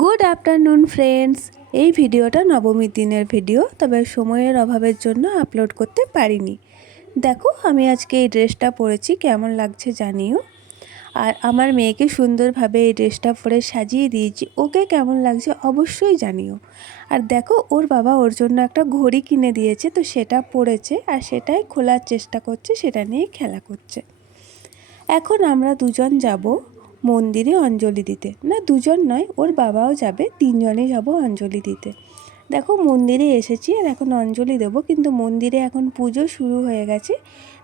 Good afternoon friends এই ভিডিওটা নবমীর দিনের ভিডিও, তবে সময়ের অভাবের জন্য আপলোড করতে পারিনি। দেখো, আমি আজকে এই ড্রেসটা পরেছি, কেমন লাগছে জানিও। আর আমার মেয়েকে সুন্দরভাবে এই ড্রেসটা পরে সাজিয়ে দিয়েছি, ওকে কেমন লাগছে অবশ্যই জানিও। আর দেখো, ওর বাবা ওর জন্য একটা ঘড়ি কিনে দিয়েছে, তো সেটা পরেছে, আর সেটাই খোলার চেষ্টা করছে, সেটা নিয়ে খেলা করছে। এখন আমরা দুজন যাব। মন্দিরে অঞ্জলি দিতে। না, দুজন নয়, ওর বাবাও যাবে, তিনজনে যাব অঞ্জলি দিতে। দেখো, মন্দিরে এসেছি আর এখন অঞ্জলি দেবো, কিন্তু মন্দিরে এখন পুজো শুরু হয়ে গেছে,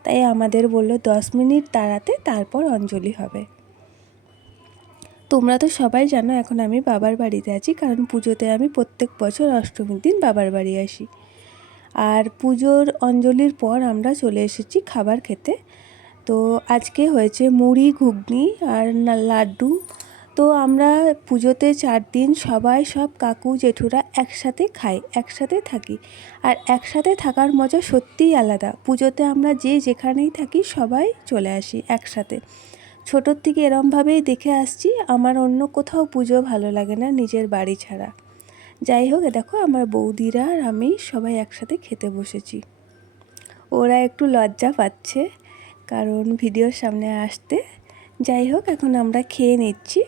তাই আমাদের বলল দশ মিনিট তাড়াতে তারপর অঞ্জলি হবে। তোমরা তো সবাই জানো, এখন আমি বাবার বাড়িতে আছি, কারণ পুজোতে আমি প্রত্যেক বছর অষ্টমীর দিন বাবার বাড়ি আসি। আর পুজোর অঞ্জলির পর আমরা চলে এসেছি খাবার খেতে। তো আজকে হয়েছে মুড়ি, ঘুগনি আর লাড্ডু। তো আমরা পুজোতে চার দিন সবাই সব কাকু, জেঠুরা একসাথে খাই, একসাথে থাকি। আর একসাথে থাকার মজা সত্যিই আলাদা। পুজোতে আমরা যে যেখানেই থাকি সবাই চলে আসি একসাথে। ছোটোর থেকে এরমভাবেই দেখে আসছি, আমার অন্য কোথাও পুজো ভালো লাগে না নিজের বাড়ি ছাড়া। যাই হোক দেখো আমার বৌদিরা আর আমি সবাই একসাথে খেতে বসেছি। ওরা একটু লজ্জা পাচ্ছে। কারণ ভিডিওর সামনে আসতে। যাই হোক, এখন আমরা খেয়ে নিচ্ছি।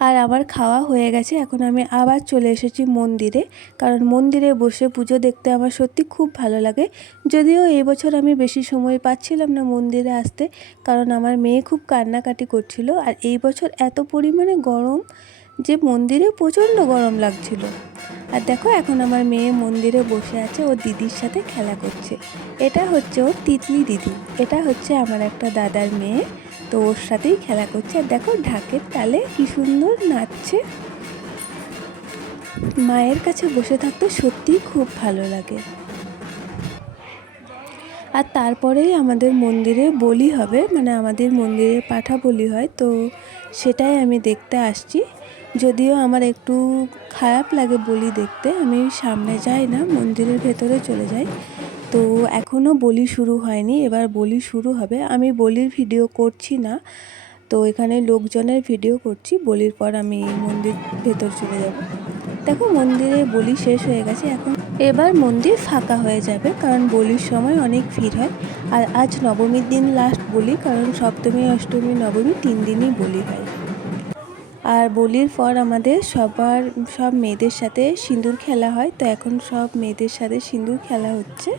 আর আমার খাওয়া হয়ে গেছে। এখন আমি আবার চলে এসেছি মন্দিরে। কারণ মন্দিরে বসে পুজো দেখতে আমার সত্যি খুব ভালো লাগে। যদিও এই বছর আমি বেশি সময় পাচ্ছিলাম না মন্দিরে আসতে। কারণ আমার মেয়ে খুব কান্নাকাটি করছিল। আর এই বছর এত পরিমাণে গরম যে মন্দিরে প্রচণ্ড গরম লাগছিল। আর দেখো, এখন আমার মেয়ে মন্দিরে বসে আছে ও দিদির সাথে খেলা করছে। এটা হচ্ছে ওর তিতলি দিদি। এটা হচ্ছে আমার একটা দাদার মেয়ে, তো ওর সাথেই খেলা করছে। আর দেখো, ঢাকের তালে কি সুন্দর নাচছে। মায়ের কাছে বসে থাকতে সত্যিই খুব ভালো লাগে। আর তারপরেই আমাদের মন্দিরে বলি হবে মানে আমাদের মন্দিরে পাঠা বলি হয়, তো সেটাই আমি দেখতে আসছি। যদিও আমার একটু খারাপ লাগে বলি দেখতে, আমি সামনে যাই না, মন্দিরের ভেতরে চলে যাই। তো এখনও বলি শুরু হয়নি, এবার বলি শুরু হবে। আমি বলির ভিডিও করছি না, তো এখানে লোকজনের ভিডিও করছি, বলির পর আমি মন্দির ভেতর চলে যাব। দেখো মন্দিরে বলি শেষ হয়ে গেছে, এখন এবার মন্দির ফাঁকা হয়ে যাবে, কারণ বলির সময় অনেক ভিড় হয়। আর আজ নবমীর দিন লাস্ট বলি, কারণ সপ্তমী, অষ্টমী, নবমী তিন দিনই বলি হয়। আর বলির পর আমাদের সবার, সব মেয়েদের সাথে সিঁদুর খেলা হয়। তো এখন সব মেয়েদের সাথে সিঁদুর খেলা হচ্ছে।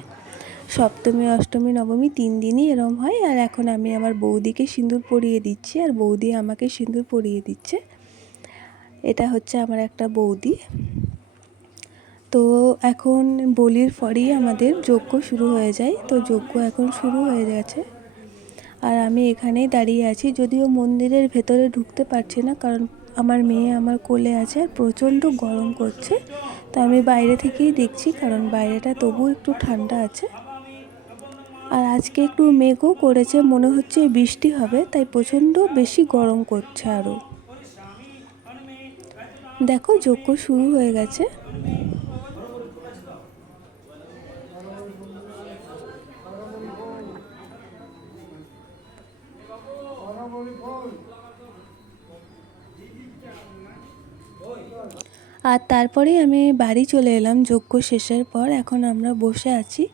সপ্তমী, অষ্টমী, নবমী তিন দিনই এরম হয়। আর এখন আমি আমার বৌদিকে সিঁদুর পরিয়ে দিচ্ছি। আর বৌদি আমাকে সিঁদুর পরিয়ে দিচ্ছে। এটা হচ্ছে আমার একটা বৌদি। তো এখন বলির পরেই আমাদের যজ্ঞ শুরু হয়ে যায়। তো যজ্ঞ এখন শুরু হয়ে গেছে। আর আমি এখানেই দাঁড়িয়ে আছি। যদিও মন্দিরের ভেতরে ঢুকতে পারছি না। কারণ আমার মেয়ে আমার কোলে আছে আর প্রচণ্ড গরম করছে। তো আমি বাইরে থেকেই দেখছি, কারণ বাইরেটা তবু একটু ঠান্ডা আছে। আর আজকে একটু মেঘও করেছে, মনে হচ্ছে বৃষ্টি হবে, তাই প্রচণ্ড বেশি গরম করছে আরও। দেখো, যজ্ঞ শুরু হয়ে গেছে। আর তারপরেই আমি বাড়ি চলে এলাম যজ্ঞ শেষের পর। এখন আমরা বসে আছি।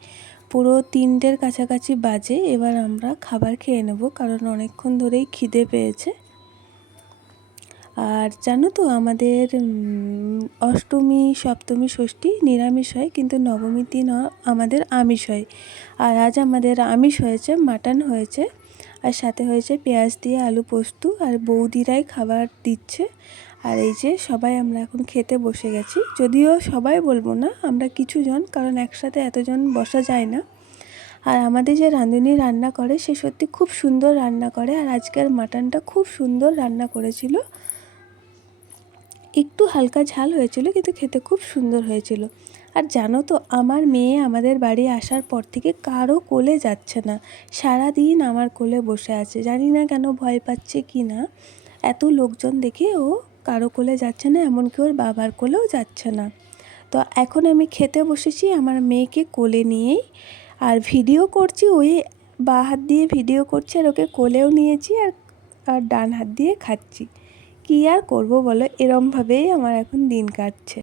পুরো তিনটের কাছাকাছি বাজে, এবার আমরা খাবার খেয়ে নেব কারণ অনেকক্ষণ ধরেই খিদে পেয়েছে। আর জানো তো, আমাদের অষ্টমী, সপ্তমী, ষষ্ঠী নিরামিষ হয়, কিন্তু নবমীর দিন আমাদের আমিষ হয়। আর আজ আমাদের আমিষ হয়েছে, মাটন হয়েছে, আর সাথে হয়েছে পেঁয়াজ দিয়ে আলু পোস্ত, আর বৌদিরাই খাবার দিচ্ছে। আর এই যে সবাই আমরা এখন খেতে বসে গেছি। যদিও সবাই বলব না, আমরা কিছু জন, কারণ একসাথে এতজন বসা যায় না। আর আমাদের যে রাঁধুনি রান্না করে, সে সত্যি খুব সুন্দর রান্না করে, আর আজকের মাটনটা খুব সুন্দর রান্না করেছিল। একটু হালকা ঝাল হয়েছিল, কিন্তু খেতে খুব সুন্দর হয়েছিল। আর জানো তো, আমার মেয়ে আমাদের বাড়ি আসার পর থেকে কারও কোলে যাচ্ছে না। সারা দিন আমার কোলে বসে আছে। জানি না কেন ভয় পাচ্ছে কি না। এত লোকজন দেখে ও কারও কোলে যাচ্ছে না এমনকি ওর বাবার কোলেও যাচ্ছে না। তো এখন আমি খেতে বসেছি, আমার মেয়েকে কোলে নিয়েই, আর ভিডিও করছি, ওই বা হাত দিয়ে ভিডিও করছি, আর ওকে কোলেও নিয়েছি, আর আর ডান হাত দিয়ে খাচ্ছি। কী আর করব বলো, এরমভাবেই আমার এখন দিন কাটছে।